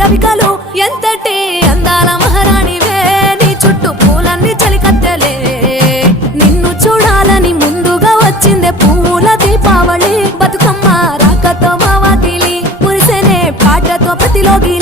రవికలు ఎంతటి అందాల మహారాణివే నీ చుట్టూ పూలన్నీ చలికత్తెలే నిన్ను చూడాలని ముందుగా వచ్చిందే పూల దీపావళి బతుకమ్మ రాకతో మా వాకిలి మురిసెనే పాటతో ప్రతిలోకి